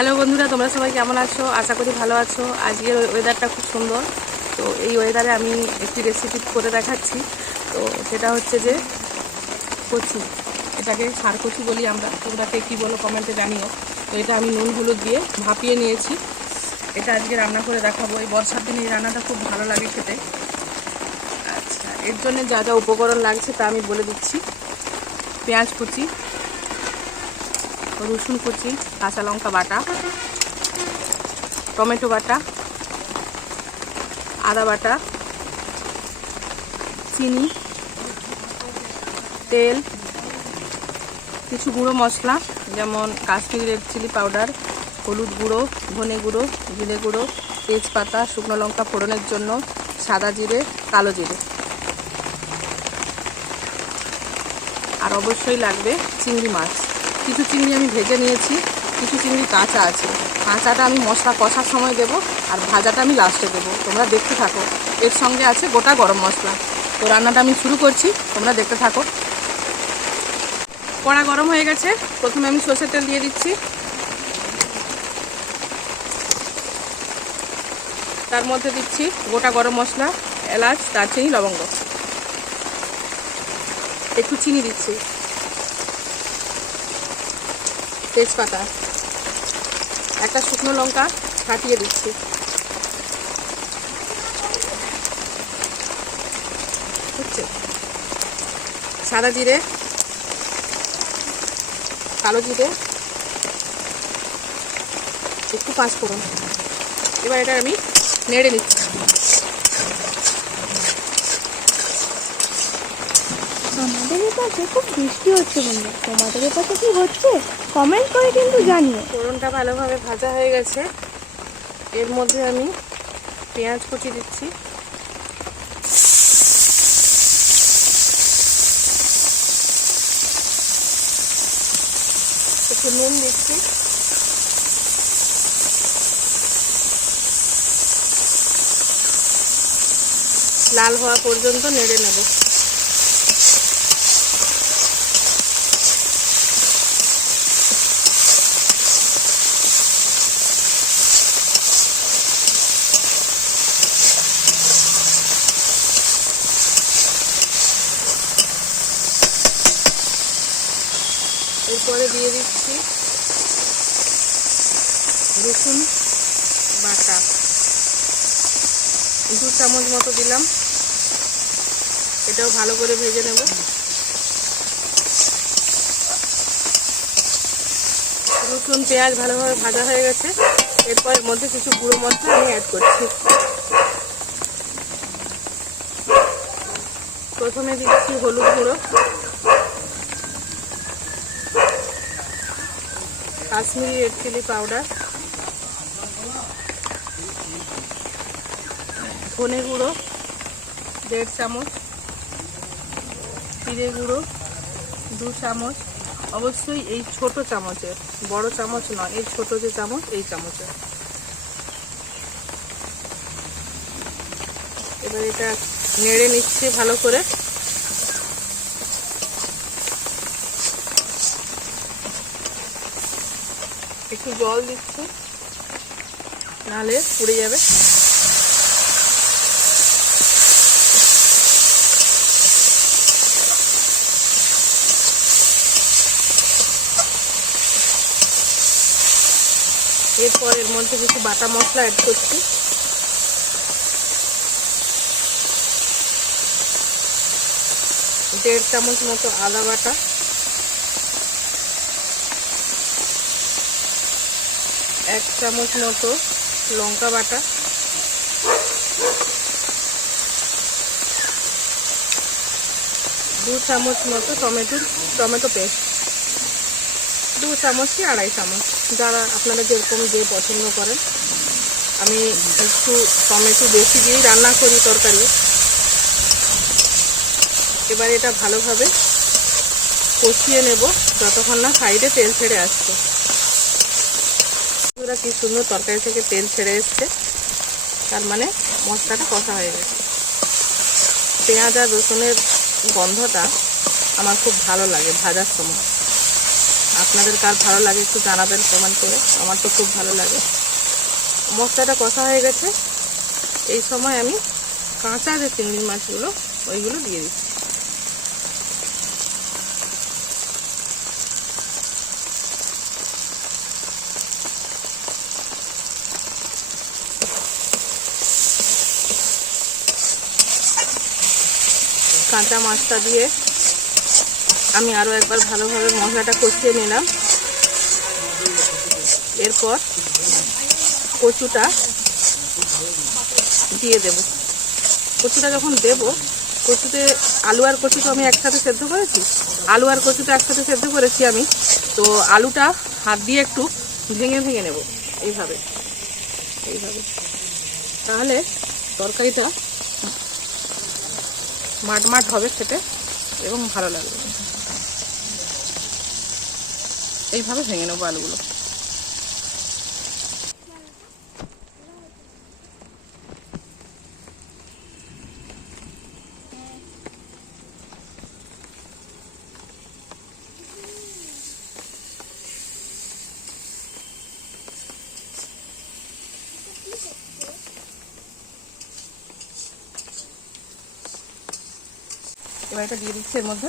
Hello বন্ধুরা, তোমরা সবাই কেমন আছো? আশা করি ভালো আছো। আজকের ওয়েদারটা খুব সুন্দর। তো এই ওয়েদারে আমি একটি রেসিপি করে দেখাচ্ছি। তো সেটা হচ্ছে যে কচু, এটাকে সার কচু বলি আমরা, তোমরা কে কী বলো কমেন্টে জানিও। তো এটা আমি নুন হলুদ দিয়ে ভাপিয়ে নিয়েছি। এটা আজকে রান্না করে দেখাবো। এই বর্ষার দিনে এই রান্নাটা খুব ভালো লাগে খেতে। আচ্ছা, এর জন্য যা যা উপকরণ লাগছে তা আমি বলে দিচ্ছি। পেঁয়াজ কুচি, রসুন কুচি, কাঁচা লঙ্কা বাটা, টমেটো বাটা, আদা বাটা, চিনি, তেল, কিছু গুঁড়ো মশলা যেমন কাশ্মীরি রেড চিলি পাউডার, হলুদ গুঁড়ো, ধনে গুঁড়ো, জিরে গুঁড়ো, তেজপাতা, শুকনো লঙ্কা ফোড়নের জন্য, সাদা জিরে, কালো জিরে। আর অবশ্যই লাগবে চিংড়ি মাছ। কিছু চিংড়ি আমি ভেজে নিয়েছি, কিছু চিংড়ি কাঁচা আছে। কাঁচাটা আমি মশলা কষার সময় দেব, আর ভাজাটা আমি লাস্টে দেবো। তোমরা দেখতে থাকো। এর সঙ্গে আছে গোটা গরম মশলা। তো রান্নাটা আমি শুরু করছি, তোমরা দেখতে থাকো। কড়া গরম হয়ে গেছে। প্রথমে আমি সরষের তেল দিয়ে দিচ্ছি। তার মধ্যে দিচ্ছি গোটা গরম মশলা, এলাচ, দারচিনি, লবঙ্গ। একটু চিনি দিচ্ছি, তেজপাতা, একটা শুকনো লঙ্কা ফাটিয়ে দিচ্ছি, বুঝছে, সাদা জিরে, কালো জিরে, একটু পাঁচফোড়ন। এবার এটা আমি নেড়ে নিচ্ছি। আমাদের এপাশে খুব বৃষ্টি হচ্ছে বন্ধু, তোমাদের এপাশে কি হচ্ছে কমেন্ট করে কিন্তু জানিও। ফোড়নটা ভালোভাবে ভাজা হয়ে গেছে। এর মধ্যে আমি পেঁয়াজ কুচি দিচ্ছি, একটু নুন দিচ্ছি, লাল হওয়া পর্যন্ত নেড়ে নেব। এরপরে দিয়ে দিচ্ছি রসুন বাটা, 2 চামচ মতো দিলাম। এটাও ভালো করে ভেজে নেব। রসুন পেঁয়াজ ভালোভাবে ভাজা হয়ে গেছে। এরপর এর মধ্যে কিছু গুঁড়ো মশলা আমি অ্যাড করছি। প্রথমে দিচ্ছি হলুদ গুঁড়ো, কাশ্মীরি রেড চিলি পাউডার, ধনে গুঁড়ো 1.5 চামচ, জিরে গুঁড়ো 2 চামচ। অবশ্যই এই ছোট চামচের, বড় চামচ নয়, এই ছোট যে চামচ এই চামচের। এবার এটা নেড়ে নিচ্ছি ভালো করে। একটু জল দিচ্ছি, নাহলে পুড়ে যাবে। এরপর এর মধ্যে কিছু বাটা মশলা অ্যাড করছি। দেড় চামচ মতো আদা বাটা, 1 চামচ মতো লঙ্কা বাটা, 2 চামচ মতো টমেটো পেস্ট, 2 চামচ কি 2.5 চামচ, যারা আপনারা যেরকম যে পছন্দ করেন। আমি একটু টমেটো বেশি দিয়েই রান্না করি তরকারি। এবার এটা ভালোভাবে কষিয়ে নেব যতক্ষণ না সাইডে তেল ছেড়ে আসছে। পুরো কি সুন্দর তরকারি থেকে তেল ছেড়ে এসছে, তার মানে মশলাটা কষা হয়ে গেছে। পেঁয়াজ আর রসুনের গন্ধটা আমার খুব ভালো লাগে ভাজার সময়। আপনাদের কার ভালো লাগে একটু জানাবেন কমেন্ট করে, আমার তো খুব ভালো লাগে। মশলাটা কষা হয়ে গেছে, এই সময় আমি কাঁচা যে চিংড়ি মাছগুলো ওইগুলো দিয়ে দিচ্ছি। কাঁচা মাছটা দিয়ে আমি আরও একবার ভালোভাবে মশলাটা কষিয়ে নিলাম। এরপর কচুটা দিয়ে দেব। কচুটা যখন দেব, কচুতে আলু আর কচু তো আমি একসাথে সেদ্ধ করেছি, আলু আর কচুটা একসাথে সেদ্ধ করেছি আমি। তো আলুটা হাত দিয়ে একটু ভেঙে ভেঙে নেব এইভাবে এইভাবে, তাহলে তরকারিটা মাট হবে খেতে এবং ভালো লাগবে। এইভাবে ভেঙে নেবো আলুগুলো। এবার এটা দিয়ে দিচ্ছি এর মধ্যে,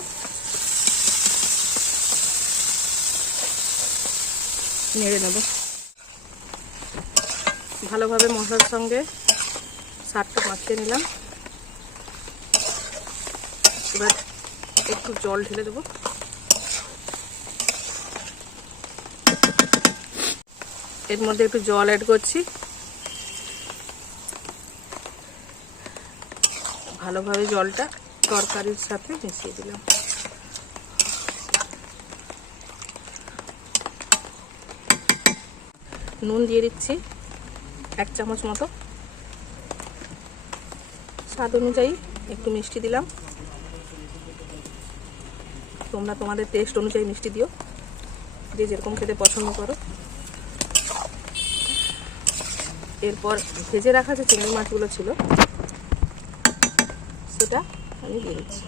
নেড়ে নেব ভালোভাবে। মশলার সঙ্গে শাকটা মাখিয়ে নিলাম। এবার একটু জল ঢেলে দেবো। এর মধ্যে একটু জল অ্যাড করছি। ভালোভাবে জলটা তরকারির সাথে মিশিয়ে দিলাম। নুন দিয়ে দিচ্ছি 1 চামচ মতো, স্বাদ অনুযায়ী একটু মিষ্টি দিলাম। তোমরা তোমাদের টেস্ট অনুযায়ী মিষ্টি দিও, যে যেরকম খেতে পছন্দ করো। এরপর ভেজে রাখা যে চিংড়ি মাছগুলো ছিল সেটা আমি দিয়ে দিচ্ছি।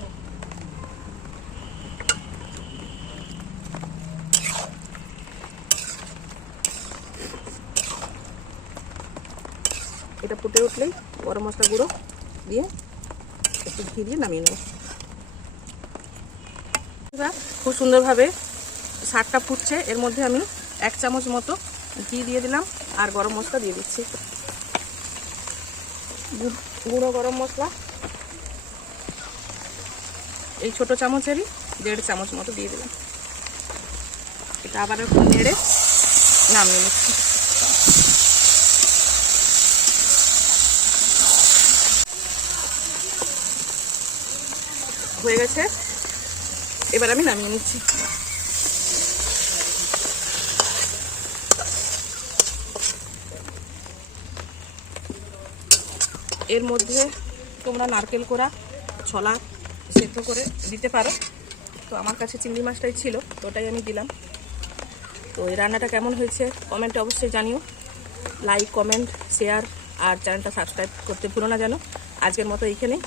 এটা ফুটে উঠলেই গরম মশলা গুঁড়ো দিয়ে একটু ঘি দিয়ে নামিয়ে নেব। খুব সুন্দরভাবে শাকটা ফুটছে, এর মধ্যে আমি 1 চামচ মতো ঘি দিয়ে দিলাম আর গরম মশলা দিয়ে দিচ্ছি। গুঁড়ো গরম মশলা এই ছোট চামচেরই 1.5 চামচ মতো দিয়ে দিলাম। এটা আবার একটু নেড়ে নামিয়ে নিচ্ছি। হয়ে গেছে, এবার আমি নামিয়ে নিচ্ছি। এর মধ্যে তোমরা নারকেল কোড়া, ছোলা সেদ্ধ করে দিতে পারো। তো আমার কাছে চিংড়ি মাছটাই ছিল, তো ওটাই আমি দিলাম। তো এই রান্নাটা কেমন হয়েছে কমেন্টে অবশ্যই জানিও। লাইক, কমেন্ট, শেয়ার আর চ্যানেলটা সাবস্ক্রাইব করতে ভুলো না যেন। আজকের মতো এইখানেই,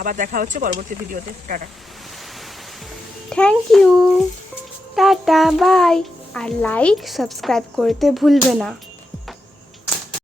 আবার দেখা হচ্ছে পরবর্তী ভিডিওতে। Tata. Thank you, tata, bye. আর লাইক সাবস্ক্রাইব করতে ভুলবে না।